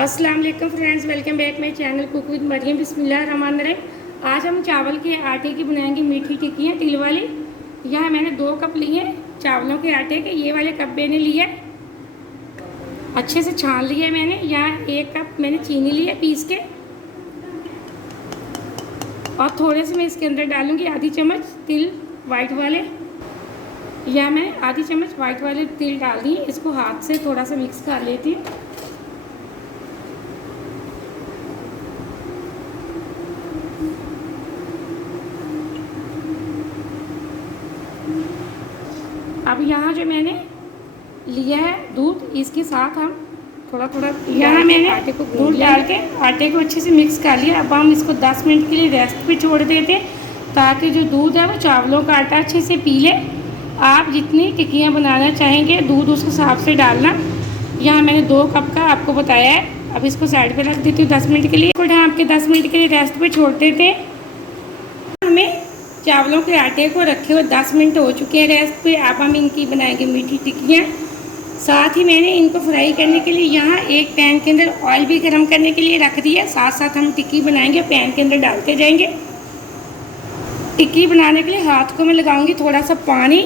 अस्सलाम वालेकुम friends, welcome back my channel cook with Maryam. बिस्मिल्लाहिर्रहमानिर्रहीम। आज हम चावल के आटे की बनाएंगे मीठी टिक्कियाँ तिल वाली। यहाँ मैंने 2 कप लिए चावलों के आटे के, ये वाले कप मैंने लिए, अच्छे से छान लिए मैंने। यहाँ 1 कप मैंने चीनी ली है पीस के, और थोड़े से मैं इसके अंदर डालूँगी आधी चम्मच तिल वाइट वाले। या मैं आधी चम्मच वाइट वाले तिल डाल दी। इसको हाथ से थोड़ा सा मिक्स कर लेती हूँ। अब यहाँ जो मैंने लिया है दूध, इसके साथ हम थोड़ा थोड़ा यहाँ मैंने आटे को दूध डाल के आटे को अच्छे से मिक्स कर लिया। अब हम इसको 10 मिनट के लिए रेस्ट पे छोड़ देते हैं, ताकि जो दूध है वो चावलों का आटा अच्छे से पी ले। आप जितनी टिक्कियाँ बनाना चाहेंगे दूध उस हिसाब से डालना। यहाँ मैंने 2 कप का आपको बताया है। अब इसको साइड पे रख देती हूँ 10 मिनट के लिए। तो ढाँप के 10 मिनट के लिए रेस्ट पे छोड़ देते हैं। हमें चावलों के आटे को रखे हुए 10 मिनट हो चुके हैं रेस्ट पे। अब हम इनकी बनाएंगे मीठी टिक्कियाँ। साथ ही मैंने इनको फ्राई करने के लिए यहाँ एक पैन के अंदर ऑयल भी गर्म करने के लिए रख दिया। साथ साथ हम टिक्की बनाएंगे, पैन के अंदर डालते जाएंगे। टिक्की बनाने के लिए हाथ को मैं लगाऊंगी थोड़ा सा पानी।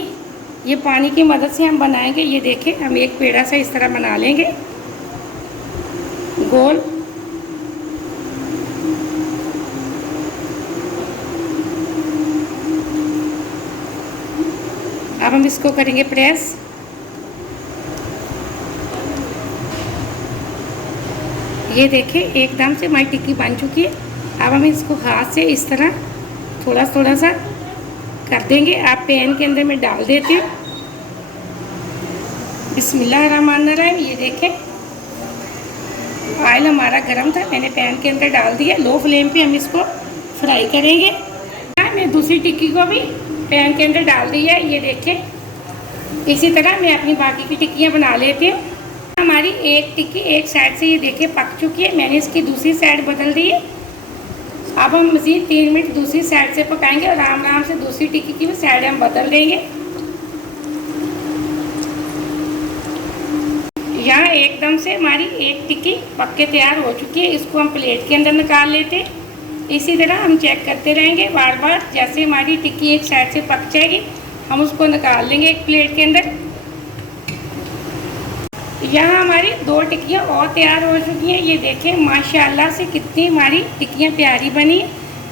ये पानी की मदद से हम बनाएंगे। ये देखें, हम एक पेड़ा सा इस तरह बना लेंगे गोल। अब हम इसको करेंगे प्रेस। ये देखें, एकदम से हमारी टिक्की बन चुकी है। अब हम इसको हाथ से इस तरह थोड़ा थोड़ा सा कर देंगे। आप पैन के अंदर मैं डाल देती हूँ। बिस्मिल्लाहिर्रहमानिर्रहीम। ये देखें, ऑयल हमारा गर्म था, मैंने पैन के अंदर डाल दिया। लो फ्लेम पे हम इसको फ्राई करेंगे। मैं दूसरी टिक्की को भी पैन के अंदर डाल दिया है। ये देखें, इसी तरह मैं अपनी बाकी की टिक्कियाँ बना लेती हूँ। हमारी एक टिक्की एक साइड से ये देखें पक चुकी है। मैंने इसकी दूसरी साइड बदल दी है। अब हम मज़ीद 3 मिनट दूसरी साइड से पकाएंगे और आराम आराम से दूसरी टिक्की की भी साइड हम बदल देंगे। यहाँ एकदम से हमारी एक टिक्की पक के तैयार हो चुकी है। इसको हम प्लेट के अंदर निकाल लेते हैं। इसी तरह हम चेक करते रहेंगे बार बार। जैसे हमारी टिक्की एक साइड से पक जाएगी, हम उसको निकाल लेंगे एक प्लेट के अंदर। यहाँ हमारी 2 टिक्कियाँ और तैयार हो चुकी हैं। ये देखें, माशाल्लाह से कितनी हमारी टिक्कियाँ प्यारी बनी है।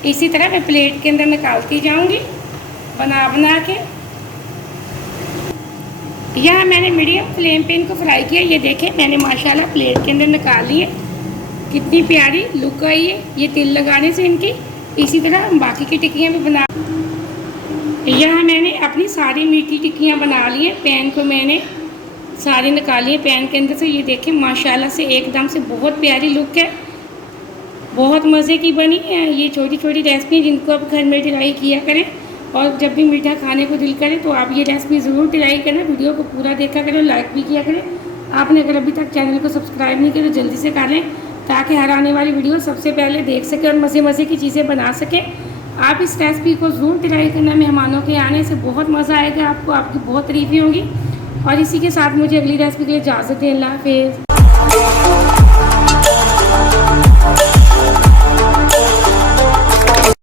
इसी तरह मैं प्लेट के अंदर निकालती जाऊँगी बना बना के। यहाँ मैंने मीडियम फ्लेम पे इनको फ्राई किया। ये देखें, मैंने माशाल्लाह प्लेट के अंदर निकाल ली है। कितनी प्यारी लुक आई है ये तिल लगाने से इनकी। इसी तरह हम बाकी की टिक्कियाँ भी बना। यहाँ मैंने अपनी सारी मीठी टिक्कियाँ बना ली हैं। पैन को मैंने सारी निकाली है पैन के अंदर से। ये देखें, माशाल्लाह से एकदम से बहुत प्यारी लुक है, बहुत मज़े की बनी है। ये छोटी छोटी रेसिपी जिनको आप घर में ट्राई किया करें, और जब भी मीठा खाने को दिल करे तो आप ये रेसिपी ज़रूर ट्राई करें। वीडियो को पूरा देखा करें, लाइक भी किया करें। आपने अगर अभी तक चैनल को सब्सक्राइब नहीं किया तो जल्दी से कर लें, ताकि हर आने वाली वीडियो सबसे पहले देख सके और मज़े मज़े की चीज़ें बना सके। आप इस रेसिपी को ज़रूर ट्राई करना। मेहमानों के आने से बहुत मज़ा आएगा आपको, आपकी बहुत तारीफ़ें होंगी। और इसी के साथ मुझे अगली रेसिपी के लिए इजाज़त दें। अल्लाह हाफ़िज़।